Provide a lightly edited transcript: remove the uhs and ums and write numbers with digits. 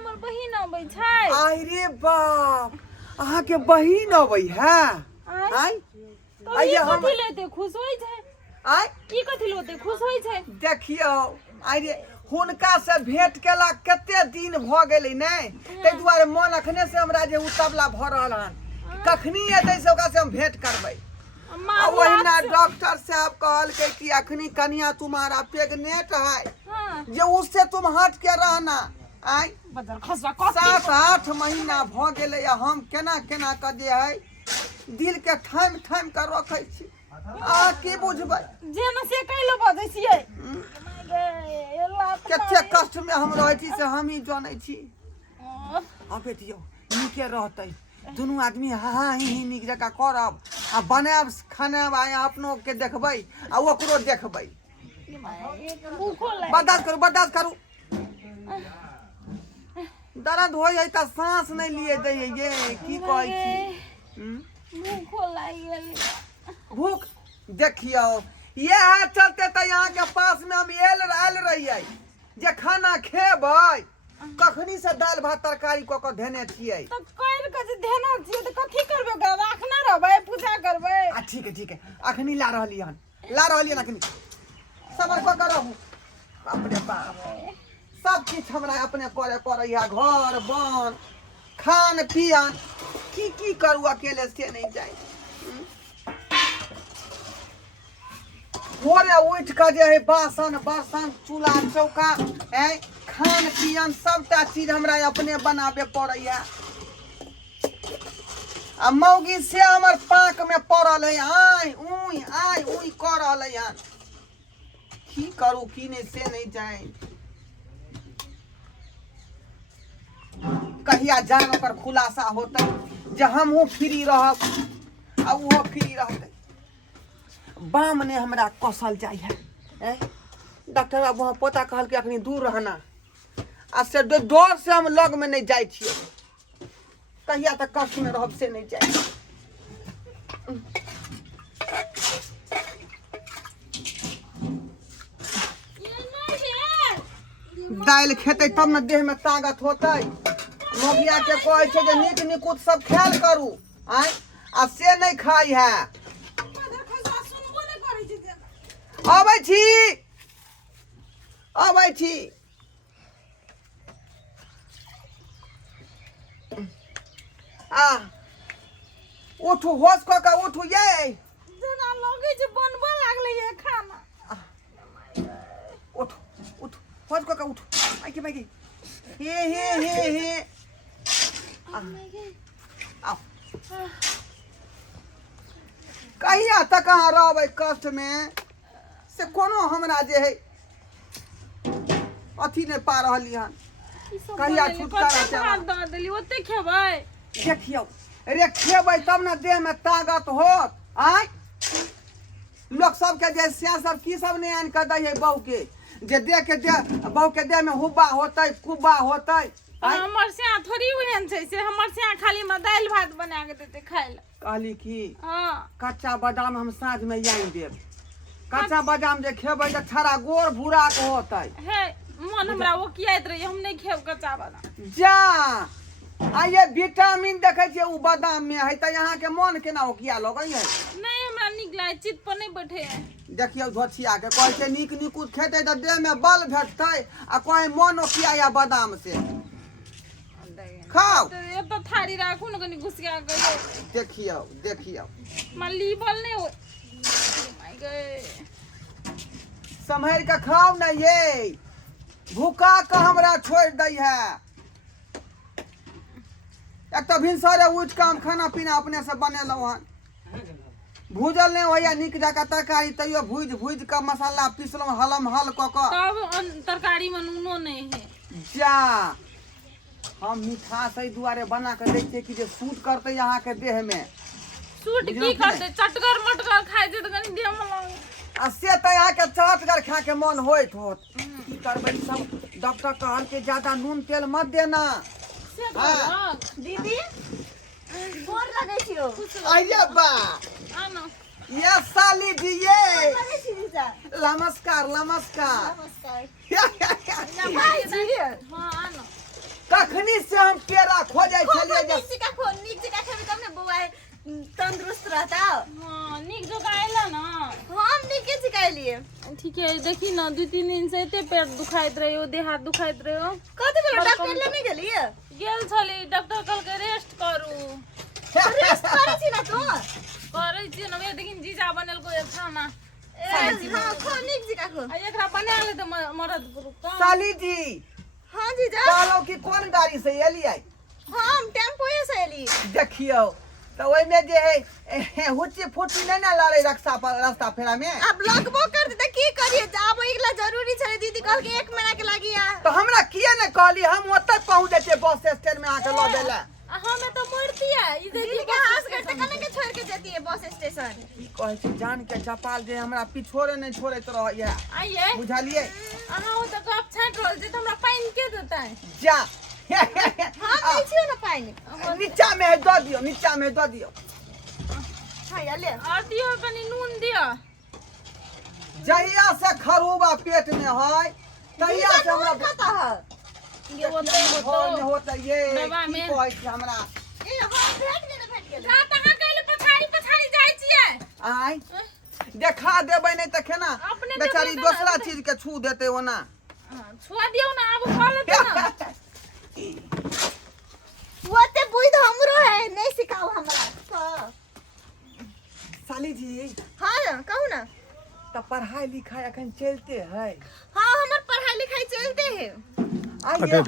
हमर बहिन अबै छै। अरे बाप अहाँ के बहिन अबै है आय आइए हम कथि लेते खुश होई छै आय की कथि लेते खुश होई छै। देखियो अरे हुनका से भेंट केला कते दिन भ गेलै नै तै दुआरे मन अखने से हमरा जे उतबला भ रहल हन कखनी एतै से ओकरा से हम भेंट करबै। वहीना डॉक्टर साहब कहलकै कि अखनी कन्या तुम्हारा प्रेग्नेंट है जे उससे तुम हट के रहना। आय 7-8 महीना भ गेलै हम केना केना क जे है दिल के थाम थाम के रखै छी आ की बुझबै जे न से कैलो बजै छियै कते कष्ट में हम रहै छी से हम ही जानै छी। अब बेटियो नीके रहतै दुनू आदमी हाँ ही नीक जकाँ करब आ बनाब खाना आ अपनो के देखबै आ ओकरो देखबै। बर्दाश्त करू दर्द हो जाए त सांस नहीं लिए दै ये की कहै छी। भूखो लागि गेल भूख देखियो यह चलते त यहाँ के पास में हम आयल रहिए जे खाना खेबै कखनी से दाल भात तरकारी क के धेने छियै त कैर के जे धेना छियै त कथि करबै ओकरा राखना रहबै पूजा करबै। ठीक है अखनी ला रहलियन अखनी सबर क के रहू। बाप रे बाप सब चीज हमरा अपने करे पड़ैया घर बन खान पियन की करू अकेले से नहीं जाए। भोरे उठ के जे है बासन बर्तन चूल्हा चौका है खान पियन सबटा चीज हमरा अपने बनाबे पड़ैया आ मौगी से हमर पाक में पड़ल है आय उई कर रहल है की करू की नहीं से नहीं जाए। कहिया जान ओकर खुलासा होतै जे हमहू फ्री रहब आ वो फ्री रहतै। बाम ने हमरा कसल जाय है डॉक्टर बाबू वहाँ पोता कहल के अखनी दूर रहना आ से डर से हम लग में नहीं जाय छियै कहिया तक कष्ट में रहब से नहीं जाय। दाल खेते तब न देह में ताकत होतै। मोगिया के कहै छै जे नीक निकुत सब ख्याल करू आय आ से नहीं खाई है। अबै छी आ उठू होश क के उठू ये जेना लगे जे बनबे लागले ये खाना। उठू होश क के उठू माइकी हे आओ कहिया तक कहाँ रहबै कष्ट में से कोनो हमरा जे है अथी नहीं पा रहली हन कहिया छुटकारा देली ओते खेबै देखियो रे खेबै तब न देह में ताकत होत। आय लोग सबके जे से सब की सब नहीं आन के दै है बहू के जे देह के बहू के देह में हुब्बा होतै कुब्बा होतै। हमर से थोड़ी ओहन छै से हमर से खाली में दाल भात बना के देते खाय ले कहली की हां कच्चा बादाम हम साँझ में आनि देब कच्चा बादाम जे खेबै त छड़ा गोर भूरा के होतै। हे मन हमरा वो कियात रही हम नहीं खेब कच्चा बादाम जा आ ये विटामिन देखे छियै उ बादाम में है त यहाँ के मन केना हो किया लगै है नहीं हमरा निक लागे चित पर नहीं बैठे है। देखियो धोछिया के कहै छै नीक निकुत खेतै त देह में बल भेटतै आ कहै मन किया या बादाम से खाओ ये तो थारी राखू न कनी घुसिया गयो देखियो मल्ली बोल नहीं माय गॉड संभर के खाओ न ये भूखा के हमरा छोड़ दै है। एक तो भिनसरे उठ के हम खाना पीना अपने से बनेलहुँ हन भूजल नहीं होइया नीक जका तरकारी तैयो भूज के मसाला पीसलहुँ हलम हल क के तब तरकारी में नूनो नहीं है जा हम मिठास एहि दुआरे बना के दै छियै कि जे सूट करतै यहाँ के देह में सूट की करते चटगर मटगर खाए जे त कनी देह में लग आ से त यहाँ के चटगर खा के मन होत की करबै सब डॉक्टर कहल के ज्यादा नून तेल मत देना। हाँ। दीदी गोर लगे छियो अरे बा आनो ये साली जी ये लगे छी दीदा नमस्कार नमस्कार भाई जी हां आनो का तखनी से हम केरा खोजे छलिए जे नीक जगह खेबे तब ने बौआ तंदुरुस्त रहता। हाँ निक जो गायला ना हम नीक के सिखाइलिए। ठीक है देखी ना 2-3 दिन से एते पेट दुखाइत रहे हो, देह हाथ दुखाइत रहे हो। कथि बोल डॉक्टर ले नहीं गेलिए? गेल छली डॉक्टर कहल के रेस्ट करू। रेस्ट करे छी ना तू? करे छी ना वे देखिन जीजा बनल को एक खाना। हां खो नीक जगह खो। आ एकरा बना ले त मरद गुरु। साली जी हां जीजा कहलो कि कोन गाड़ी से एलियै? हम टेम्पो से एली। देखियो तो ओइ में जे है हुच्ची फुच्ची नहीं ना लड़े रक्षा पर रास्ता फेरा में। अब लगबो कर दे की करिए जाब एकला जरूरी छले दीदी कहल के 1 महीना के लागी आ। तो हमरा किए ने कहली हम ओतै पहुंच जेते बस स्टैंड में आके ल देला। हमें तो मूर्ति है ई दीदी के हाथ करते कने के छोड़ के जेती है बस स्टेशन। की कहै छी जान के जपाल जे हमरा पिछोरे नहीं छोड़ैत रहैया। आइए बुझलिए? अहाँ ओ त कप छाट रहल छी त हमरा पानी के देतै? जा हम नहीं छियो ना पानी। नीचा में है दो दियो, नीचा में दो दियो। हां या ले। और दियो कनी नून दियो। जहिया से खरूबा पेट में है तहिया से हमरा पता है ये होते घर में होता ये दवा की में। कहै छी हमरा ए हम भेट गेल। रात अहाँ कहले पछाड़ी जाय छियै। आय देखा देबै नहीं त केना अपने बेचारी देबै ना, दूसरा चीज के छू देते ओना। छुआ दियो ना अब खा लेते ना। ओते बुइद हमरो है नहीं सिखाओ हमरा। साली जी हां कहू ना। तो पढ़ाई लिखाई अखन चलते है? हां हमर पढ़ाई लिखाई चलते है। आइए